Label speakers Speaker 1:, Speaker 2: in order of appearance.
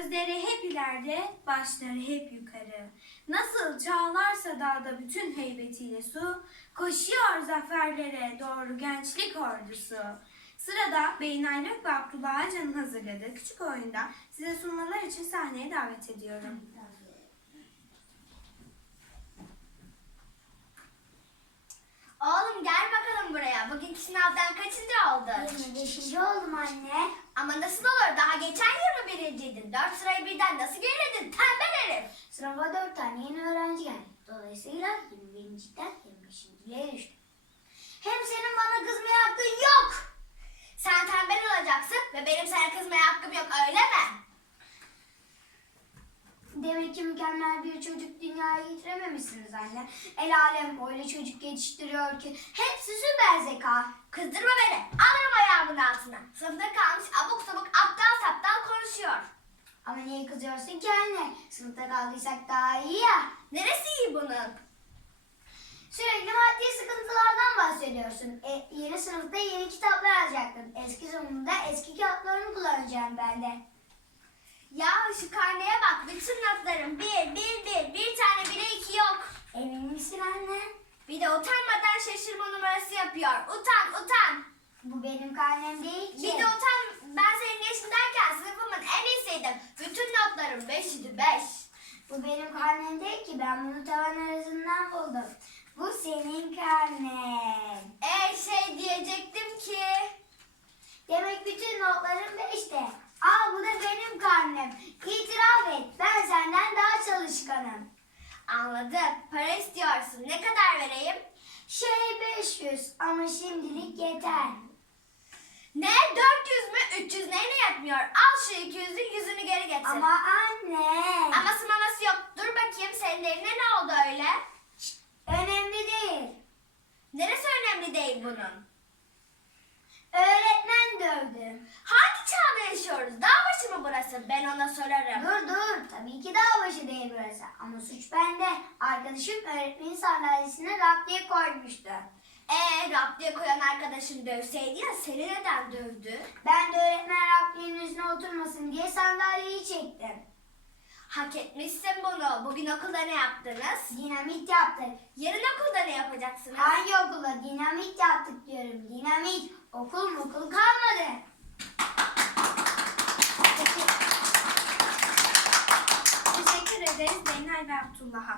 Speaker 1: Gözleri hep ileride, başları hep yukarı. Nasıl çağlarsa dağda bütün heybetiyle su, koşuyor zaferlere doğru gençlik ordusu. Sırada Beyin Aylak ve Abdullah Acan'ın hazırladığı küçük oyunda size sunmalar için sahneye davet ediyorum.
Speaker 2: Oğlum gel bakalım buraya. Bugünkü sınavdan kaçıncı oldun?
Speaker 3: 25. oldum anne.
Speaker 2: Ama nasıl olur? Daha geçen 21'iydin. 4 sırayı birden nasıl geriledin? Tembel herif.
Speaker 3: Sınava 4 tane yeni öğrenci geldi. Dolayısıyla 21.den 25.liğe düştüm. Hem senin bana kızmaya hakkın yok.
Speaker 2: Sen tembel olacaksın ve benim sana kızmaya hakkım yok, öyle mi?
Speaker 3: Demek ki mükemmel bir çocuk dünyaya getirememişsiniz anne. El alem öyle çocuk yetiştiriyor ki hepsi süper zeka.
Speaker 2: Kızdırma beni. Alırım ayağımın altına. Sınıfta kalmış abuk sabuk aptal saptal konuşuyor.
Speaker 3: Ama niye kızıyorsun ki anne? Sınıfta kaldıysak daha iyi ya.
Speaker 2: Neresi iyi bunun?
Speaker 3: Sürekli maddi sıkıntılardan bahsediyorsun. Yeni sınıfta yeni kitaplar alacaktın. Eski sınıfta eski kağıtlarını kullanacağım ben de.
Speaker 2: Ya şu karneye bak. Bütün notlarım 1, 1, 1. Bir tane bile 2 yok.
Speaker 3: Emin misin anne?
Speaker 2: Bir de utanmadan şaşırma numarası yapıyor. Utan, utan.
Speaker 3: Bu benim karnem değil ki.
Speaker 2: Bir de utan. Ben senin yaşındayken sınıfımın en iyisiydim. Bütün notlarım 5 idi, 5.
Speaker 3: Bu benim karnem değil ki. Ben bunu tavan arasından buldum. Bu senin karnen.
Speaker 2: Şey diyecektim ki.
Speaker 3: Demek bütün notlarım 5'te. Aa, bu da benim karnem. İtiraf et. Ben senden daha çalışkanım.
Speaker 2: Anladım. Para istiyorsun. Ne kadar vereyim?
Speaker 3: 500 ama şimdilik yeter.
Speaker 2: Ne? 400 mü? 300 neyine yetmiyor? Al şu 200'ün yüzünü geri getir.
Speaker 3: Ama anne.
Speaker 2: Aması maması yok. Dur bakayım, senin eline ne oldu öyle?
Speaker 3: Önemli değil.
Speaker 2: Neresi önemli değil bunun?
Speaker 3: Öğretmen dövdü.
Speaker 2: Hangi çağda yaşıyoruz? Dağ başı mı burası? Ben ona sorarım.
Speaker 3: Dur. Tabii ki dağ başı değil burası. Ama suç bende. Arkadaşım öğretmenin sandalyesine rap diye koymuştu.
Speaker 2: Rap diye koyan arkadaşın dövseydi ya, seni neden dövdü?
Speaker 3: Ben de öğretmen Rabbinin üstüne oturmasın diye sandalyeyi çektim.
Speaker 2: Hak etmişsin bunu. Bugün okulda ne yaptınız?
Speaker 3: Dinamit yaptık.
Speaker 2: Yarın okulda ne yapacaksınız?
Speaker 3: Hangi okula? Dinamit yaptık diyorum. Dinamit. Okul kalmadı.
Speaker 1: Teşekkür ederiz Zeynel ve Abdullah'a.